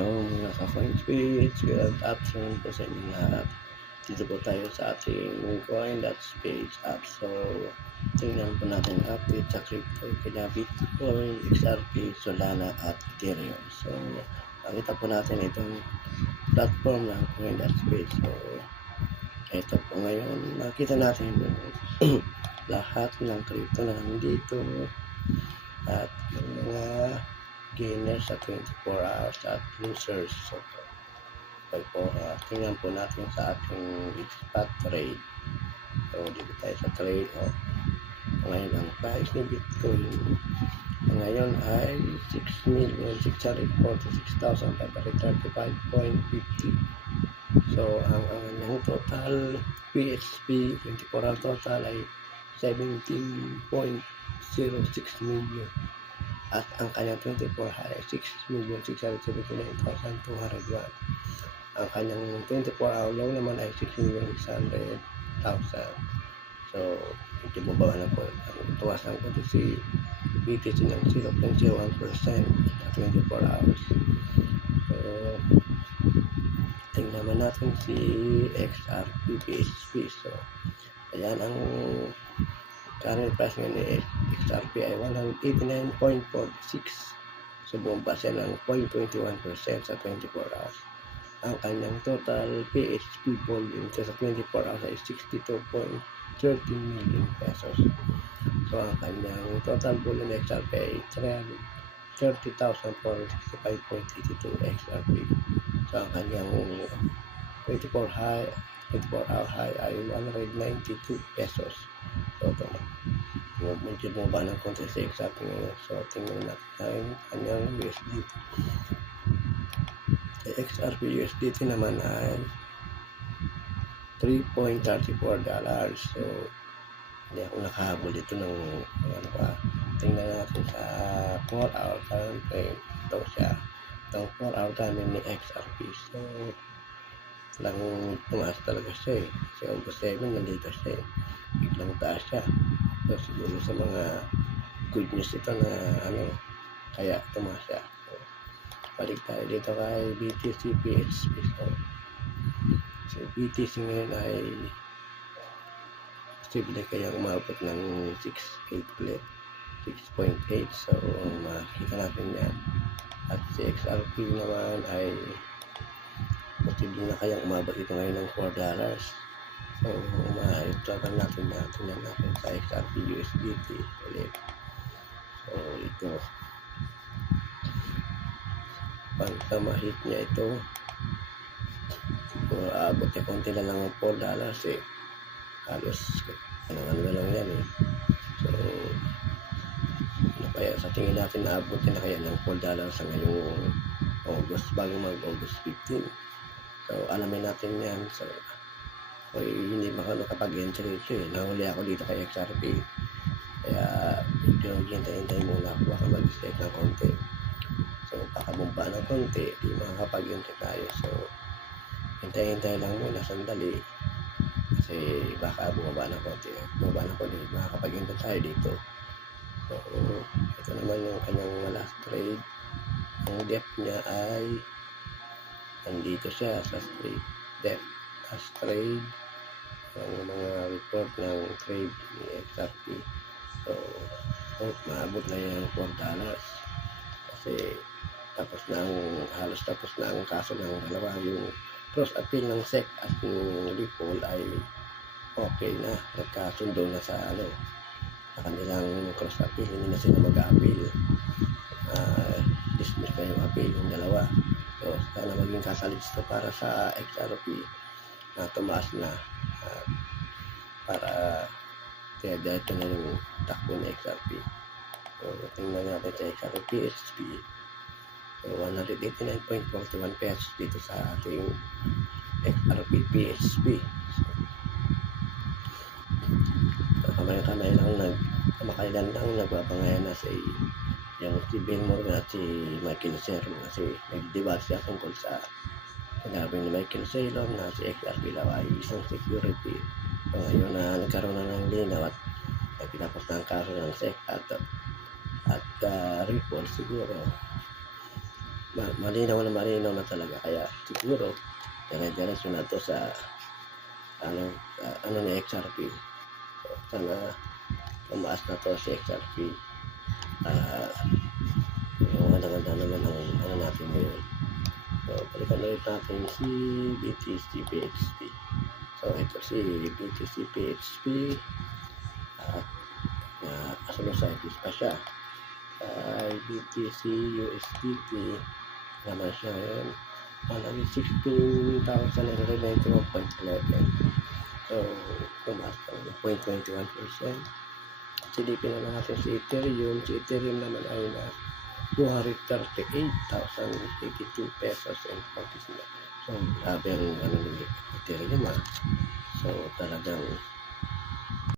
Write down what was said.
Hello mga ka-coin speech. Good afternoon po sa inyo lahat. Dito po tayo sa ating coin.page app. So, tingnan po natin update sa crypto kina Bitcoin, XRP, Solana at Ethereum. So, nakita po natin itong platform ng coin.page. So, ito po ngayon, nakita natin lahat ng crypto na nandito at yung mga gainers sa 24 hours at losers sa 24 hours. Tingnan po natin sa ating spot trade. So, dito tayo sa trade of ngayon ang price ni Bitcoin ngayon ay 6,646,535.50 So, ang, ang kanyang total PHP 24 hour total ay 17.06 million at ang kanyang 24 high ay 6,679,201 ang kanyang 24 hour low naman ay 6,600,000 so medyo baba na po ang tuwas lang po si BTC ng 0.01% sa 24 hours. So tingnan naman natin si XRP PHP so ayan ang current price ngayon ni XRP ay 189.46 so bumaba siya ng 0.21% sa 24 hours. Ang kanyang total PHP volume sa 24 hours ay 62.13 million pesos. So ang kanyang total volume XRP ay 30,465.82 XRP so ang kanyang 24 high 24 hour high ay 192 pesos. so ito medyo bumaba ng konti sa XRP ngayon so tingnan natin ang kanyang USDT sa XRP USDT naman ay 3.34 dollars so hindi ako nakahabol dito ng ano pa tingnan natin sa 4 hour time frame ito siya. Itong 4 hour time ni XRP so lang tumaas talaga siya eh. Kasi almost 7 nandito siya eh biglang taas siya. So siguro sa mga good ito na ano kaya tumaas siya. So, balik tayo dito kay BTC PHP so, so BTC ngayon ay posible kaya umabot ng 6.8 ulit. 6.8 so makikita natin yan. At si XRP naman ay posible na kayang umabot ito ngayon ng 4 dollars so ma-travel natin na tingnan natin sa XRP USDT ulit. So ito. Pagka ma-hit niya ito. So aabot niya konti na lang ng 4 dollars eh halos ano na lang yan eh. So ano kaya sa tingin natin naabot niya na kaya ng 4 dollars sa ngayong August bago mag August 15 so alamin natin yan. So okay, hindi maka makapag-entry ito eh? Nahuli ako dito kay XRP kaya medyo hintay-hintay muna ako. Baka mag-stay ng konti. So baka bumba ng konti. Di makakapag-entry tayo. So hintay-hintay lang muna sandali. Kasi baka bumaba ng konti. Bumaba ng konti. Makakapag-entry tayo dito. So ito naman yung kanyang last trade ang depth niya ay nandito siya sa trade depth as trade ang mga report ng trade ni XRP so oh, maabot na yung 4 dollars. Kasi tapos na ang halos tapos na ang kaso ng dalawa. Yung cross appeal ng SEC at yung Ripple ay okay na. Nagkasundo na sa ano sa kanilang cross appeal. Hindi na sila mag-appeal. Uh, dismiss na yung appeal yung dalawa. So sana maging catalyst to para sa XRP na tumaas na uh, para kaya dito na yung takbo ng XRP so tingnan natin sa XRP HP so 189.41 pesos dito sa ating XRP PHP so, kamay-kamay lang nag kamakailan lang nagpapangayan na si yung si Ben Morgan at si Michael Serro kasi nag-debate siya tungkol sa sinabi ni Michael Saylor na si XRP daw ay isang security so ngayon na nagkaroon na ng linaw at ay pinapos na ang kaso ng SEC at at uh, Ripple siguro ma- malinaw na malinaw na talaga. Kaya siguro, dire-diretso na to sa ano, sa- ano ni XRP. So, sana tumaas na to si XRP. Ah, yung ganda-ganda naman ng ano natin ngayon. So, balikan ulit natin si BTC PXP. So, ito si BTC PXP. At uh, asalo sa pa siya. Ay BTC USDT naman siya ngayon. 116,991.11. So, tumaas pa ng 0.21%. Silipin na natin si Ethereum. Si Ethereum naman ay na 238,082 pesos and 40 cents. So, grabe ang ano ni Ethereum ah. So, talagang